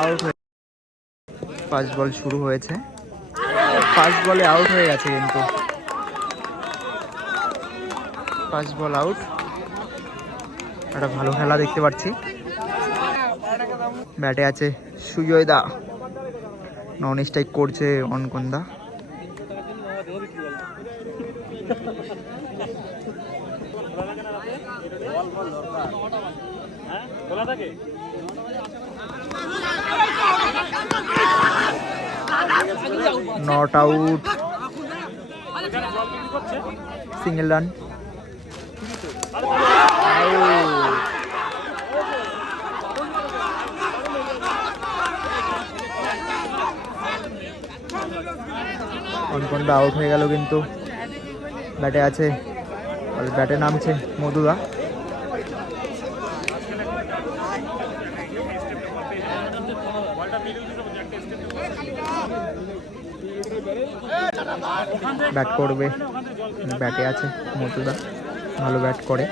Out. First বল শুরু হয়েছে। First বলে আউট হয়ে গেছে কিন্তু। ফার্স্ট বল আউট একটা ভালো খেলা দেখতে পাচ্ছি। ব্যাটে আছে সুজয় দা। নন স্ট্রাইক করছে anaconda not out single run anaconda out হয়ে গেল কিন্তু। ব্যাটে আছে। ব্যাটে নামছে মধুদা। ব্যাট করবে। ব্যাটে আছে মধুদা ভালো ব্যাট করে।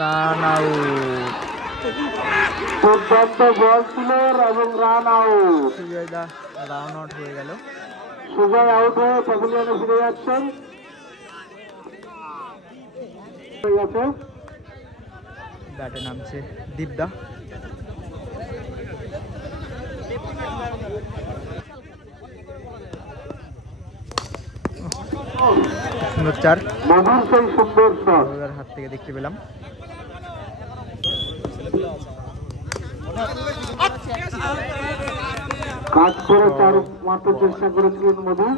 Run out. দুর্দান্ত বল ছিল এবং রান আউট। সুজয় দা রান আউট হয়ে গেল। সুজয় আউট হয়ে প্যাভিলিয়নে ফিরে যাচ্ছেন। হয়ে গেছে। ব্যাটে নামছে দীপদা। সুন্দর চার। হাত থেকে দেখতে পেলাম। কাজ করে চার মাত্র চেষ্টা করেছিলেন মধু।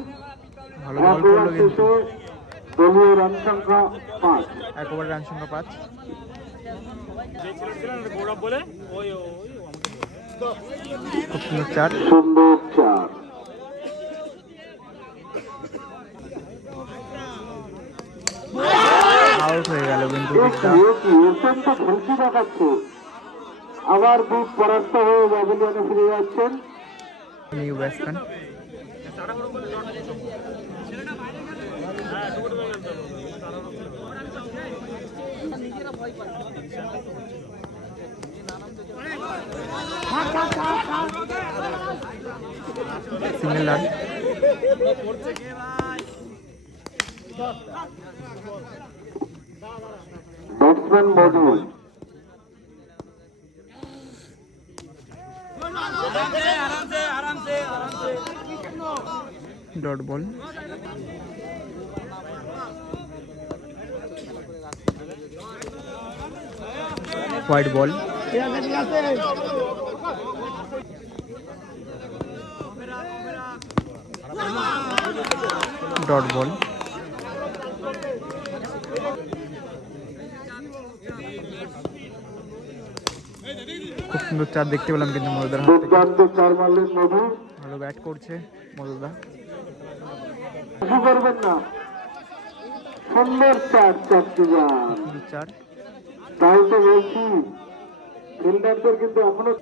দলীয় রান সংখ্যা পাঁচ। এক ওভার রান সংখ্যা পাঁচ। চার সুন্দর চার আউট হয়ে গেল কিন্তু অত্যন্ত আবার দ্বীপ পরাস্ত হয়ে প্যাভিলিয়নে ফিরে যাচ্ছেন new batsman run batsman Madhu dot ball wide ball dot ball খুব সুন্দর চার দেখতে পেলাম কিন্তু মজুদার ভালো ব্যাট করছে মজুদা করবেন না। সুন্দর চার চারটি চার। তাই তো বলছি ফিল্ডারদের কিন্তু এখনও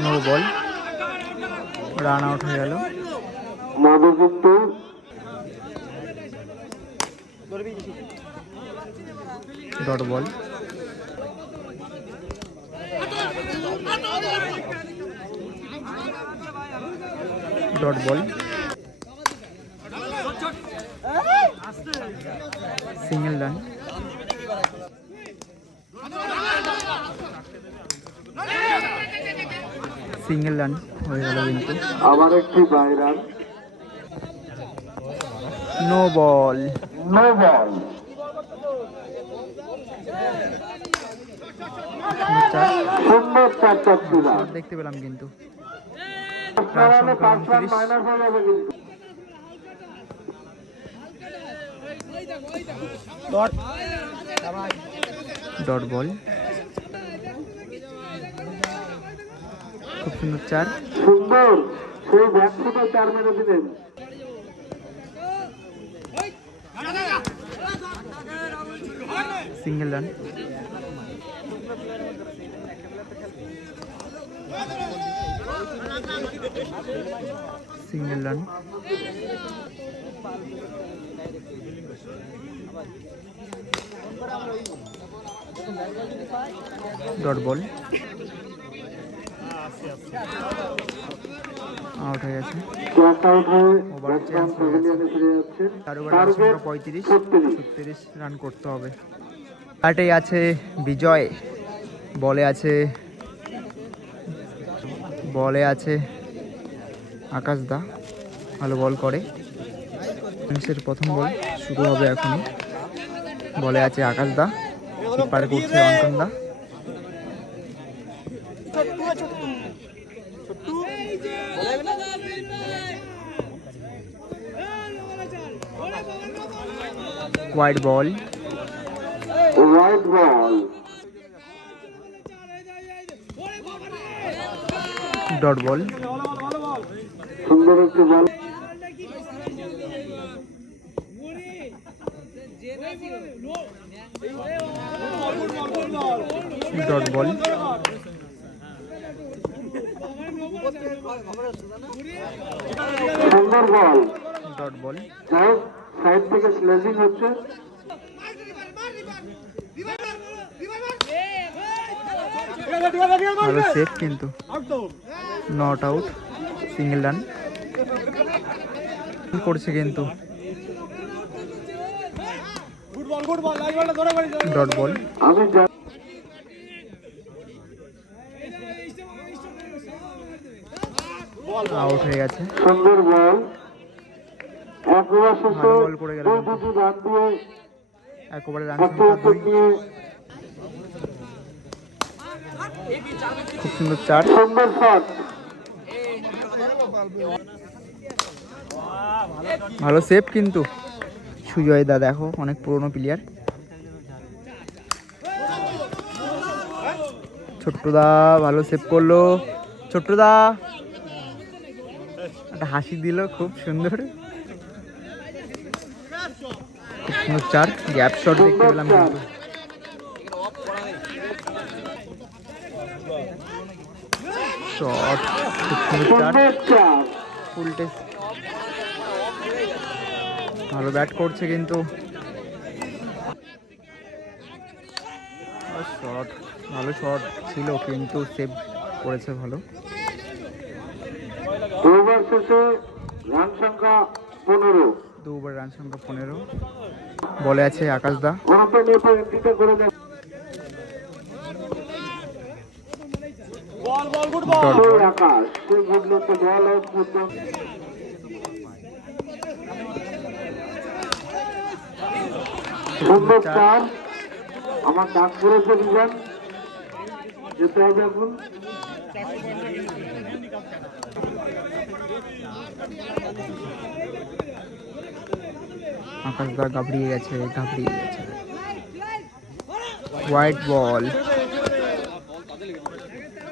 নো বল। রান আউট হয়ে গেল। Dot ball. Dot ball. Single run single run হয়ে গেল কিন্তু। আবার একটি বাইরান নো বল। No ball. দেখতে পেলাম কিন্তু। রানে পাঁচ রান 29 মাইনাস যাবে কিন্তু। Dot ball. খুব সুন্দর চার। সুন্দর। সেই ব্যাট ফুটে চার মেরে দিলেন। Single run single run dot ball out হয়ে গেছে পঁয়ত্রিশ রান করতে হবে ব্যাটে আছে বিজয়, বলে আছে বলে আছে আকাশ দা, ভালো বল করে। ইনিংসের প্রথম বল শুরু হবে এখনই। বলে আছে আকাশ দা কিপার করছে অঙ্কন দা। White ball right ball dot ball সুন্দর একটি বল ডট বল সুন্দর বল ডট বল সাইড থেকে স্লেজিং হচ্ছে। ভালো সেফ কিন্তু। নট আউট সিঙ্গেল রান করছে কিন্তু। ডট বল আমি আউট হয়ে গেছে। সুন্দর বল ভালো বল করে একবারে রান খুব সুন্দর চার। সুন্দর শট। সেফ কিন্তু। সুজয় দা দেখো অনেক পুরনো প্লেয়ার ছোট্টদা ভালো সেভ করল। ছোট্টদা একটা হাসি দিল খুব সুন্দর। খুব সুন্দর চার, গ্যাপ শট দেখতে পেলাম কিন্তু। শট, খুব সুন্দর চার। ভালো ব্যাট করছে কিন্তু। শট, ভালো শট ছিল কিন্তু সেভ করেছে ভালো। রান সংখ্যা পনেরো। দু ওভার রান সংখ্যা পনেরো। বলে আছে আকাশ দা। ওনাকে নিয়ে এন্ট্রিটা করে দেন ডট সেই বল আকাশ তো বল আউট করতাম সুন্দর চার আমার ডাক করেছে রিজান যেতে হবে এখন আকাশ দা গাবড়িয়ে গেছে গাবড়িয়ে গেছে। Wide ball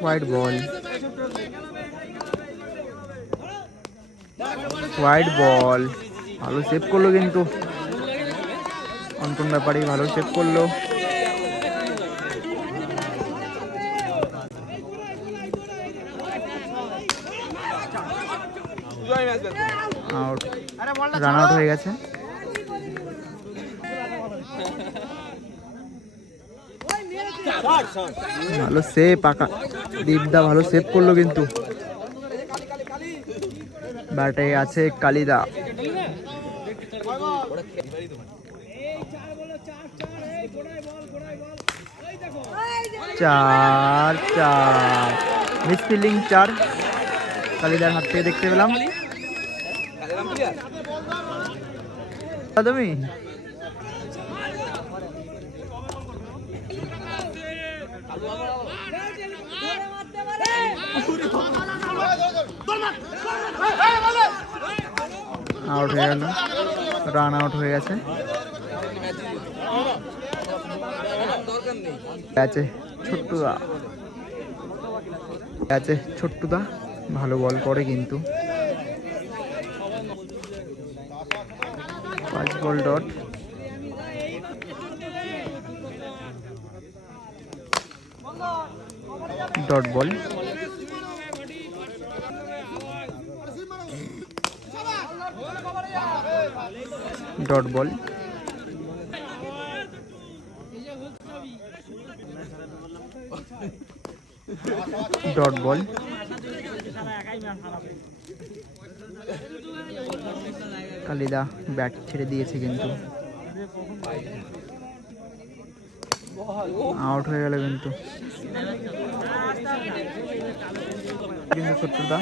wide ball wide ball ভালো সেভ করল কিন্তু। অন্তন ব্যাপারেই ভালো সেভ করল আউট রান আউট হয়ে গেছে। ভালো সেভ পাকা। দীপদা ভালো সেভ করল কিন্তু। ব্যাটে আছে কালিদা। চার চার। মিস ফিল্ডিং চার। কালিদার হাত থেকে দেখতে পেলাম। তুমি? আউট হয়ে গেল। রান আউট হয়ে গেছে। আছে ছোট্টুদা। ছোট্টুদা। ভালো বল করে কিন্তু। গোল dot dot ball dot ball dot ball Kalida bat ছেড়ে দিয়েছে কিন্তু। আউট হয়ে গেল কিন্তু। কিন্তু সত্তরটা